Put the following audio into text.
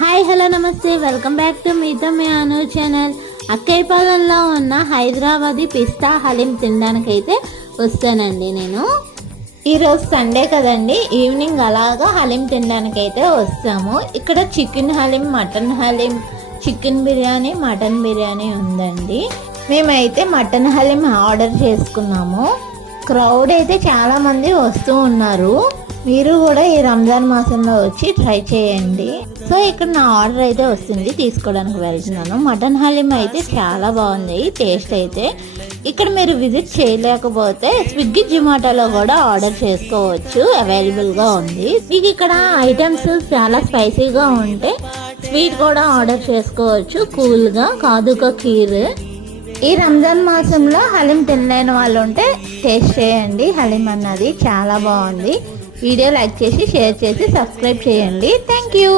Hi hello నమస్తే, welcome back to మీతో మీ అను channel. అక్కయ్యపాలెంలో ఉన్న హైదరాబాదీ పిస్తా హలీం తినడానికైతే వస్తానండి. నేను ఈరోజు సండే కదండి, ఈవినింగ్ అలాగా హలీం తినడానికైతే వస్తాము. ఇక్కడ chicken haleem, mutton haleem, chicken biryani, mutton biryani ఉందండి. మేమైతే మటన్ హలీం ఆర్డర్ చేసుకున్నాము. క్రౌడ్ అయితే చాలామంది వస్తూ ఉన్నారు. మీరు కూడా ఈ రంజాన్ మాసంలో వచ్చి ట్రై చేయండి. సో ఇక్కడ నా ఆర్డర్ అయితే వస్తుంది, తీసుకోవడానికి వెళ్తున్నాను. మటన్ హలీం అయితే చాలా బాగుంది టేస్ట్ అయితే. ఇక్కడ మీరు విజిట్ చేయలేకపోతే స్విగ్గీ, జొమాటోలో కూడా ఆర్డర్ చేసుకోవచ్చు, అవైలబుల్గా ఉంది. మీకు ఇక్కడ ఐటమ్స్ చాలా స్పైసీగా ఉంటే స్వీట్ కూడా ఆర్డర్ చేసుకోవచ్చు, కూల్గా కాదుక ఖీర్. ఈ రంజాన్ మాసంలో హలీం తినలేని వాళ్ళు ఉంటే టేస్ట్ చేయండి. హలీం అన్నది చాలా బాగుంది. వీడియో లైక్ చేసి, షేర్ చేసి, సబ్స్క్రైబ్ చేయండి. Thank you.